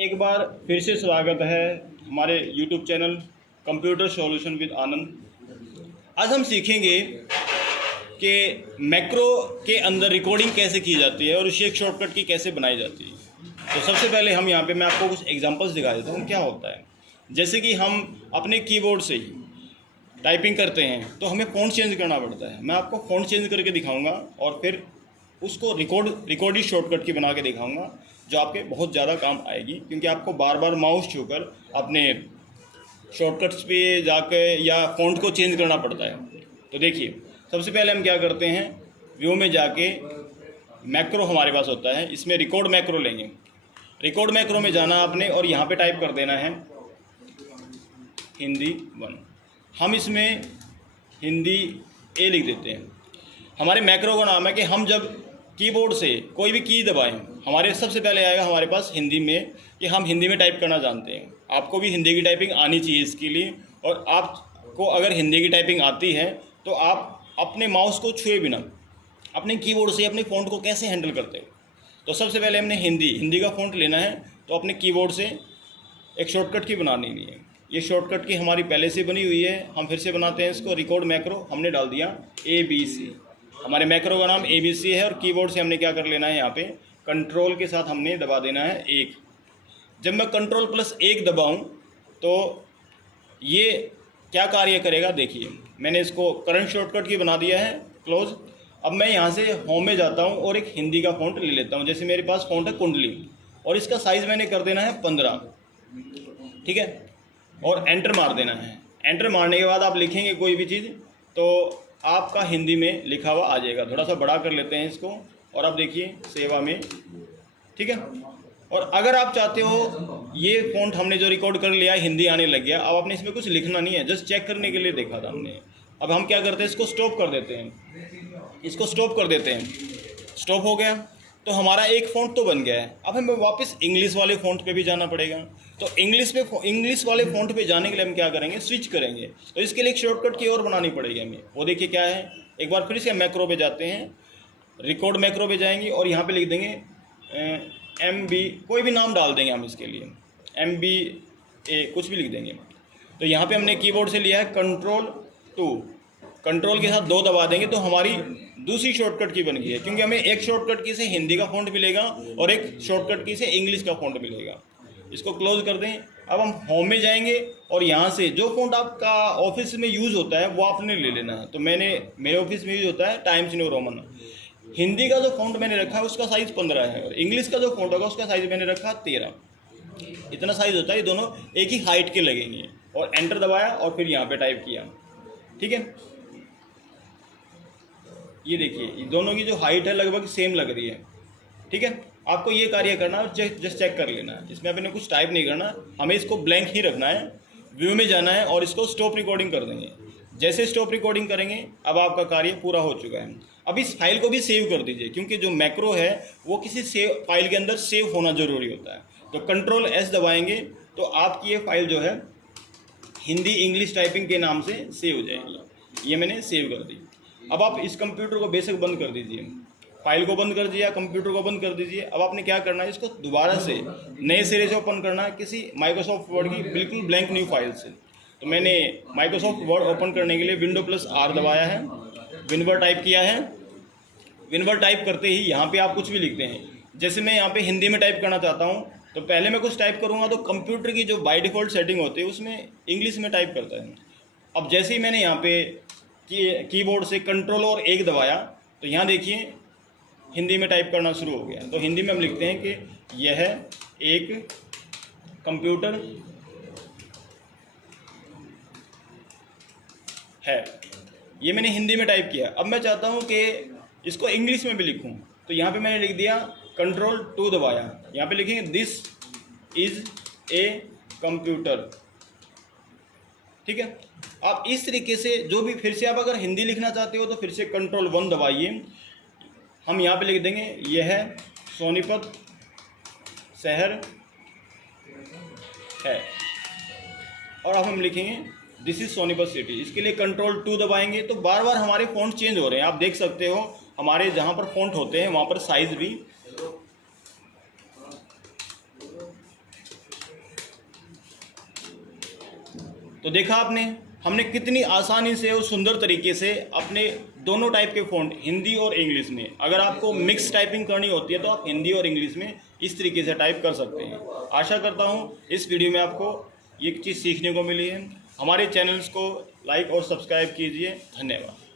एक बार फिर से स्वागत है हमारे YouTube channel computer solution with Anand. आज हम सीखेंगे कि मैक्रो के अंदर रिकॉर्डिंग कैसे की जाती है और उसी एक शॉर्टकट की कैसे बनाई जाती है। तो सबसे पहले हम यहाँ पे मैं आपको कुछ एग्जांपल्स दिखा देता हूँ क्या होता है। जैसे कि हम अपने कीबोर्ड से ही टाइपिंग करते हैं तो हमें फ़ॉन्ट चेंज करना पड़ता है। मैं आपको फ़ॉन्ट चेंज करके दिखाऊंगा और फिर उसको रिकॉर्डिंग शॉर्टकट की बना के दिखाऊंगा जो आपके बहुत ज़्यादा काम आएगी, क्योंकि आपको बार बार माउस छूकर अपने शॉर्टकट्स पे जाके या फ़ॉन्ट को चेंज करना पड़ता है। तो देखिए, सबसे पहले हम क्या करते हैं, व्यू में जाके मैक्रो हमारे पास होता है, इसमें रिकॉर्ड मैक्रो लेंगे। रिकॉर्ड मैक्रो में जाना आपने और यहाँ पे टाइप कर देना है हिंदी 1। हम इसमें हिंदी ए लिख देते हैं। हमारे मैक्रो का नाम है कि हम जब कीबोर्ड से कोई भी की दबाएं, हमारे सबसे पहले आएगा हमारे पास हिंदी में कि हम हिंदी में टाइप करना जानते हैं। आपको भी हिंदी की टाइपिंग आनी चाहिए इसके लिए, और आपको अगर हिंदी की टाइपिंग आती है तो आप अपने माउस को छुए बिना अपने कीबोर्ड से अपने फ़ॉन्ट को कैसे हैंडल करते हो। तो सबसे पहले हमने हिंदी का फ़ॉन्ट लेना है, तो अपने कीबोर्ड से एक शॉर्टकट की बनानी है। ये शॉर्टकट की हमारी पहले से बनी हुई है, हम फिर से बनाते हैं इसको। रिकॉर्ड मैक्रो हमने डाल दिया ABC, हमारे मैक्रो का नाम ABC है, और कीबोर्ड से हमने क्या कर लेना है, यहाँ पे कंट्रोल के साथ हमने दबा देना है 1। जब मैं Ctrl+1 दबाऊँ तो ये क्या कार्य करेगा, देखिए मैंने इसको करंट शॉर्टकट की बना दिया है, क्लोज। अब मैं यहाँ से होम में जाता हूँ और एक हिंदी का फ़ॉन्ट ले लेता हूँ। जैसे मेरे पास फ़ॉन्ट है कुंडली, और इसका साइज़ मैंने कर देना है 15, ठीक है, और एंटर मार देना है। एंटर मारने के बाद आप लिखेंगे कोई भी चीज़ तो आपका हिंदी में लिखा हुआ आ जाएगा। थोड़ा सा बड़ा कर लेते हैं इसको, और आप देखिए सेवा में, ठीक है। और अगर आप चाहते हो, ये फ़ॉन्ट हमने जो रिकॉर्ड कर लिया हिंदी आने लग गया, अब आपने इसमें कुछ लिखना नहीं है, जस्ट चेक करने के लिए देखा था हमने। अब हम क्या करते हैं, इसको स्टॉप कर देते हैं, इसको स्टॉप कर देते हैं। स्टॉप हो गया तो हमारा एक फ़ॉन्ट तो बन गया है। अब हमें वापस इंग्लिश वाले फ़ॉन्ट पे भी जाना पड़ेगा। तो इंग्लिश वाले फ़ॉन्ट पे जाने के लिए हम क्या करेंगे, स्विच करेंगे। तो इसके लिए एक शॉर्टकट की और बनानी पड़ेगी हमें। वो देखिए क्या है, एक बार फिर से मैक्रो पे जाते हैं, रिकॉर्ड मैक्रो पे जाएंगे और यहाँ पे लिख देंगे MB, कोई भी नाम डाल देंगे हम इसके लिए, MBA कुछ भी लिख देंगे। तो यहाँ पे हमने कीबोर्ड से लिया है Ctrl+2, कंट्रोल के साथ 2 दबा देंगे तो हमारी दूसरी शॉर्टकट की बन गई है, क्योंकि हमें एक शॉर्टकट की से हिंदी का फ़ॉन्ट मिलेगा और एक शॉर्टकट की से इंग्लिश का फ़ॉन्ट मिलेगा। इसको क्लोज कर दें। अब हम होम में जाएंगे और यहाँ से जो फ़ॉन्ट आपका ऑफिस में यूज़ होता है वो आपने ले लेना है। तो मेरे ऑफिस में यूज़ होता है टाइम्स न्यू रोमन। हिंदी का जो फ़ॉन्ट मैंने रखा है उसका साइज़ 15 है, और इंग्लिश का जो फ़ॉन्ट होगा उसका साइज़ मैंने रखा 13। इतना साइज़ होता है, ये दोनों एक ही हाइट के लगेंगे। और एंटर दबाया और फिर यहाँ पर टाइप किया, ठीक है। ये देखिए दोनों की जो हाइट है लगभग सेम लग रही है, ठीक है। आपको ये कार्य करना है, जस्ट चेक कर लेना है। इसमें अपने कुछ टाइप नहीं करना, हमें इसको ब्लैंक ही रखना है। व्यू में जाना है और इसको स्टॉप रिकॉर्डिंग कर देंगे। जैसे स्टॉप रिकॉर्डिंग करेंगे अब आपका कार्य पूरा हो चुका है। अब इस फाइल को भी सेव कर दीजिए, क्योंकि जो मैक्रो है वो किसी फाइल के अंदर सेव होना ज़रूरी होता है। तो Ctrl+S दबाएंगे तो आपकी ये फाइल जो है हिंदी इंग्लिश टाइपिंग के नाम से सेव हो जाएगी। ये मैंने सेव कर दी। अब आप इस कंप्यूटर को बेशक बंद कर दीजिए, फाइल को बंद कर दिया, कंप्यूटर को बंद कर दीजिए। अब आपने क्या करना है, इसको दोबारा से नए सिरे से ओपन करना है किसी माइक्रोसॉफ्ट वर्ड की बिल्कुल ब्लैंक न्यू फाइल से। तो मैंने माइक्रोसॉफ्ट वर्ड ओपन करने के लिए Windows+R दबाया है, विनवर टाइप किया है। विनवर टाइप करते ही यहाँ पे आप कुछ भी लिखते हैं। जैसे मैं यहाँ पे हिंदी में टाइप करना चाहता हूँ तो पहले मैं कुछ टाइप करूँगा तो कंप्यूटर की जो बाय डिफ़ॉल्ट सेटिंग होती है उसमें इंग्लिश में टाइप करता है। अब जैसे ही मैंने यहाँ पे कीबोर्ड से Ctrl और 1 दबाया तो यहाँ देखिए हिंदी में टाइप करना शुरू हो गया। तो हिंदी में हम लिखते हैं कि यह एक कंप्यूटर है। ये मैंने हिंदी में टाइप किया। अब मैं चाहता हूँ कि इसको इंग्लिश में भी लिखूँ, तो यहाँ पे मैंने लिख दिया Ctrl+2 दबाया। यहाँ पे लिखेंगे दिस इज़ ए कंप्यूटर, ठीक है। आप इस तरीके से जो भी, फिर से आप अगर हिंदी लिखना चाहते हो तो फिर से Ctrl+1 दबाइए। हम यहाँ पे लिख देंगे यह सोनीपत शहर है, और अब हम लिखेंगे दिस इज़ सोनीपत सिटी। इसके लिए Ctrl+2 दबाएंगे तो बार बार हमारे फ़ॉन्ट चेंज हो रहे हैं। आप देख सकते हो हमारे जहाँ पर फ़ॉन्ट होते हैं वहाँ पर साइज़ भी तो देखा आपने, हमने कितनी आसानी से और सुंदर तरीके से अपने दोनों टाइप के फ़ॉन्ट, हिंदी और इंग्लिश में, अगर आपको मिक्स टाइपिंग करनी होती है तो आप हिंदी और इंग्लिश में इस तरीके से टाइप कर सकते हैं। आशा करता हूँ इस वीडियो में आपको ये चीज़ सीखने को मिली है। हमारे चैनल्स को लाइक और सब्सक्राइब कीजिए। धन्यवाद।